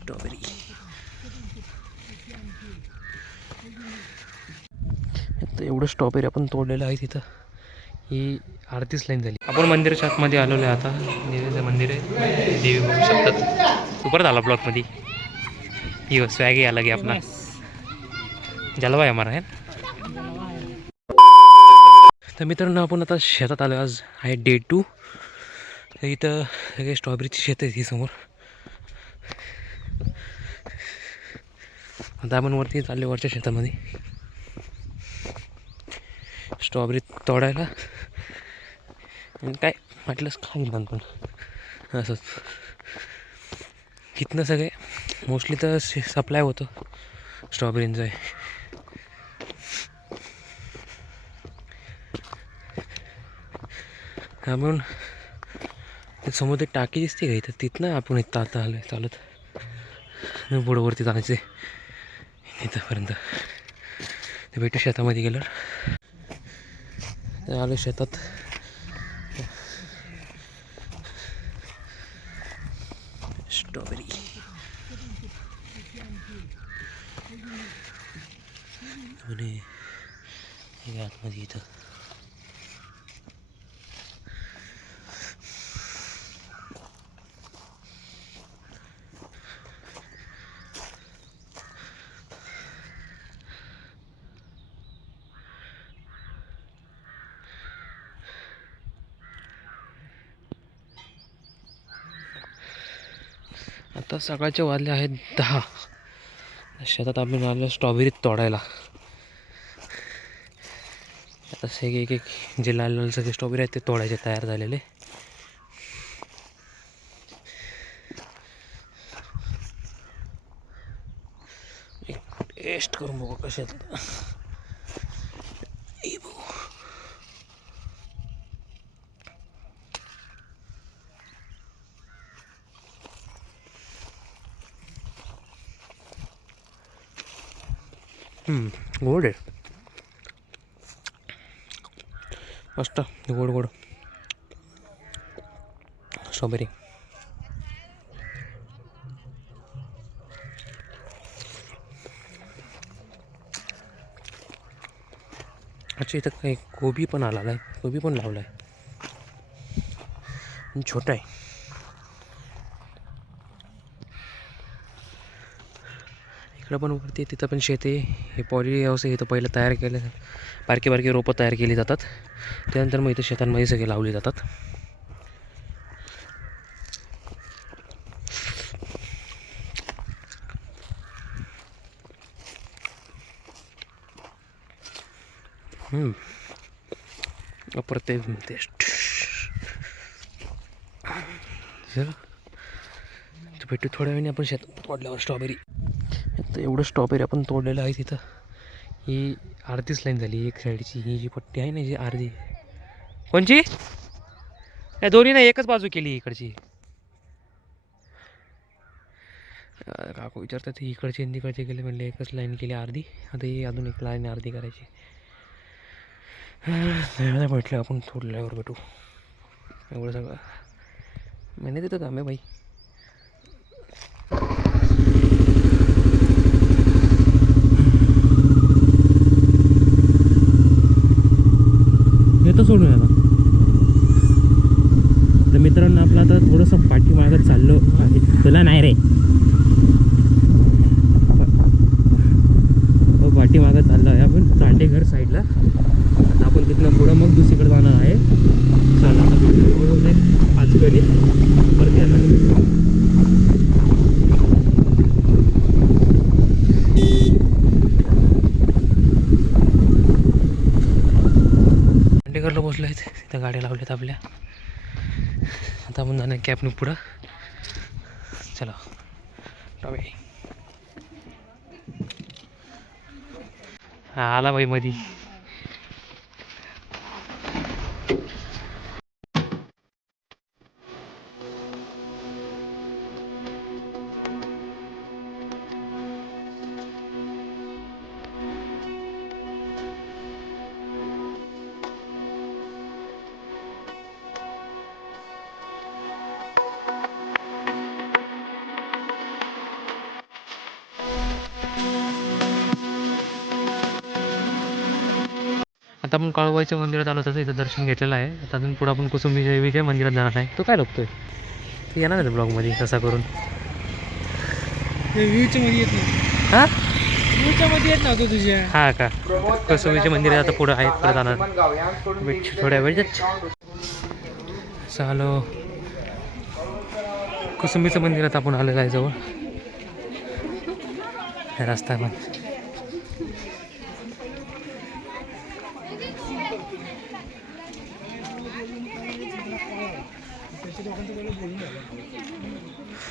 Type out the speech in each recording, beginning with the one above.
Strawberry तर एवढं strawberry आपण तोडलेलं आहे तिथं. ही आरतीच लाईन झाली. आपण मंदिराच्या आतमध्ये आलेलो आहे आता. देवीचं मंदिर आहे, देवी बघू शकतात. तू परत आला ब्लॉकमध्ये. ही स्वॅग आला की आपला जलवा आहे हमारा है. तर मित्रांनो आपण आता शेतात आलो. आज आहे डे 2. तर इथं सगळे स्ट्रॉबेरीची शेत आहे ती समोर. आता आपण वरती चालले वरच्या शेतामध्ये स्ट्रॉबेरी तोडायला. आणि काय म्हटलंच खाईल पण असंच इथनं सगळे मोस्टली तर सप्लाय होतं स्ट्रॉबेरींचं आहे. आपण ते समोर एक टाकी दिसते का इथं, तिथनं आपण इथं आता आलो आहे चालत. पुढं वरती जायचं इथंपर्यंत. ते भेटू शेतामध्ये गेलं आलो शेतात. स्ट्रॉबेरी आणि हे आतमध्ये इथं आता सकाळचे वाजले आहेत 10. शेतात आपण आलो स्ट्रॉबेरी तोडायला. आता सगळे एक जे लाल लाल सगळे स्ट्रॉबेरी आहेत ते तोडायचे तयार झालेले. टेस्ट करून बघू कसे आहेत. गोड आहे मस्त. गोड गोड स्ट्रॉबेरी. अच्छा इथं काही गोबी पण आला आहे. गोबी पण लावला आहे, छोटा आहे. इकडं पण वरती तिथं पण शेती. हे पॉली हाऊस इथं पहिलं तयार केलं. बारकी बारकी रोपं तयार केली जातात, त्यानंतर मग इथं शेतांमध्ये सगळे लावली जातात. अप्रतिम टेस्ट. भेटू थोड्या वेळाने आपण शेतात तोडल्यावर स्ट्रॉबेरी. तर एवढं स्ट्रॉबेरी आपण तोडलेलं आहे तिथं. ही अर्धीच लाईन झाली. एक साईडची ही जी पट्टी आहे ना, जी अर्धी. कोणची नाही, दोन्ही नाही, एकच बाजू केली इकडची. काकू विचारतात इकडचे आणि तिकडचे गेले, म्हणले एकच लाईन केली अर्धी. आता ही अजून एक लाईन अर्धी करायची. म्हटलं आपण तोडल्यावर भेटू. एवढं सगळं मैंने देतं काम आहे भाई. येतो सोडून याला. तर मित्रांनो आपलं आता थोडंसं पाठीमागं चाललो आहे. तुला नाही रे, पाठीमागं चाललो आहे आपण चांडेघर साईडला. आता आपण तिथनं पुढं मग दुसरीकडे जाणार आहे. चला आता भेटू 5 गणित परत यायला. चांडेघरला पोचलो आहेत. तिथं गाड्या लावल्यात आपल्या. आता आपण जाणार कॅबने पुढं. चला टॉबे. हा आला बाई मधी. आता आपण काळूबाईच्या मंदिरात आलो तसं इथं दर्शन घेतलेलं आहे. आता अजून पुढं आपण कुसुंबी विजय मंदिरात जाणार आहे. तो काय लागतोय ते येणार आहे ब्लॉगमध्ये तसा करून. व्ह्यूच्या मध्ये येत नाही. हां व्ह्यूच्या मध्ये येत नव्हतं तुझ्या. हां का कुसुंबीचे मंदिर आता पुढं आहे पुढे जाणार वेट थोड्या वेळ चालो. कुसुंबीचं मंदिरात आपण आलेलं आहे जवळ. हे रस्ता आहे पण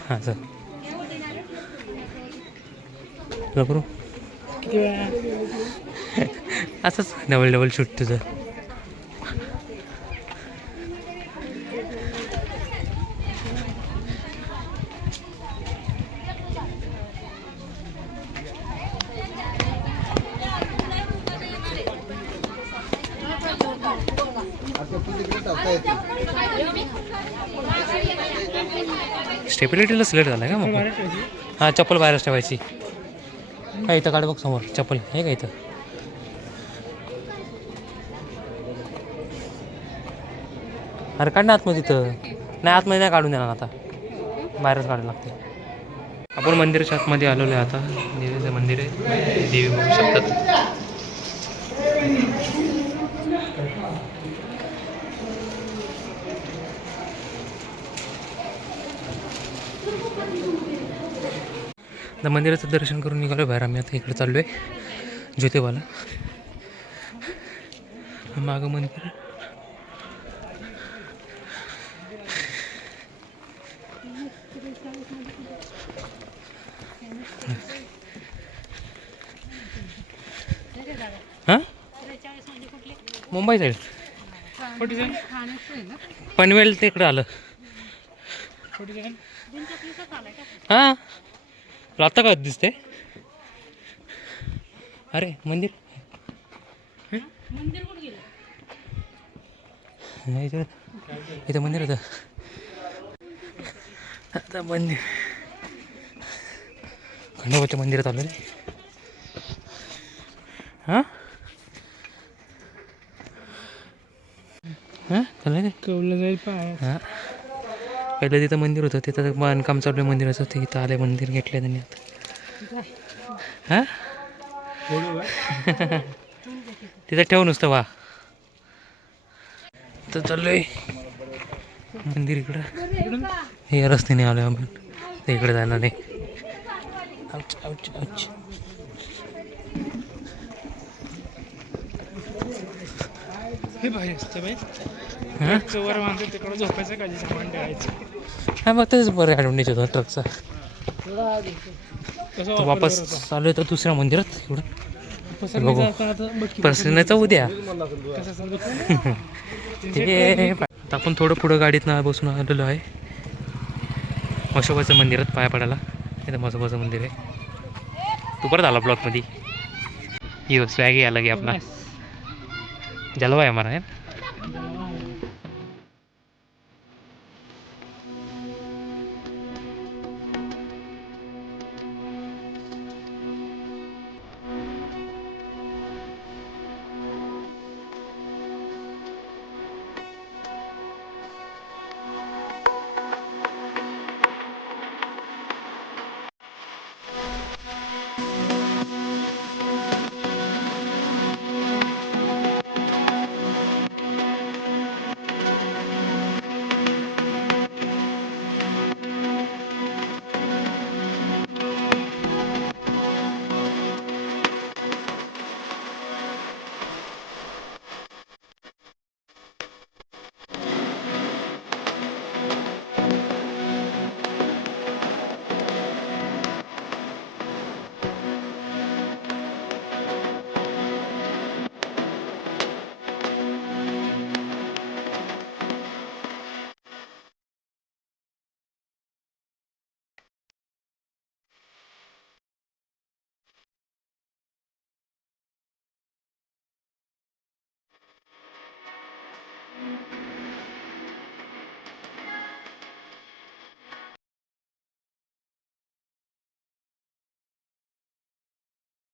हां सर करू किती वेळा असंच डबल शूट तुझं. स्टेबिलिटीला सिलेक्ट झालं आहे का मग? हां चप्पल बाहेरच ठेवायची. काय इथं काढ बघ समोर चप्पल आहे का इथं? अरे काढ ना आतमध्ये तिथं. नाही आतमध्ये नाही काढून देणार आता बाहेरच काढायला लागते. आपण मंदिराच्या आतमध्ये आलेलो आहे आता. देवीचं मंदिर आहे देवी बघू शकतात. आता मंदिराचं दर्शन करून निघालो बाहेर. आम्ही आता इकडे चाललो आहे ज्योतिबाला. मागं मंदिर हां मुंबई साईड पनवेल तिकडं आलं. हां आता काय दिसते? अरे मंदिर इथं मंदिर होतं. आता मंदिर खंडोबाच्या मंदिरात आलो रे. हां हां चालेल कवलं जाईल पाय. हां पहिलं तिथं मंदिर होतं तिथं बांधकाम चालू आहे मंदिराचं. ते इथं आलं मंदिर घेतलं त्यांनी आता. हां तिथं ठेव नुसतं वा. तर चाललो आहे मंदिर इकडं. हे रस्त्याने आलो आहे आपण. ते इकडे जाणार नाही. हे भारी असतं बाई. हां वर बांधून तिकडं झोपायचं खाली सामान ठेवायचं. हां मग तेच बरं ॲडव्हान्टेज होता ट्रकचा. कसं वापस चालू आहे तर दुसऱ्या मंदिरात इकडं बघू. आता प्रसन्नाचा उद्या आता आपण थोडं पुढं गाडीतनं बसून आलेलो आहे म्हसोबाचं मंदिरात पाया पडायला. इथं म्हसोबाचं मंदिर आहे. तू परत आला ब्लॉकमध्ये. ये स्वॅग यायला गे आपला जलवा आहे हमारा है.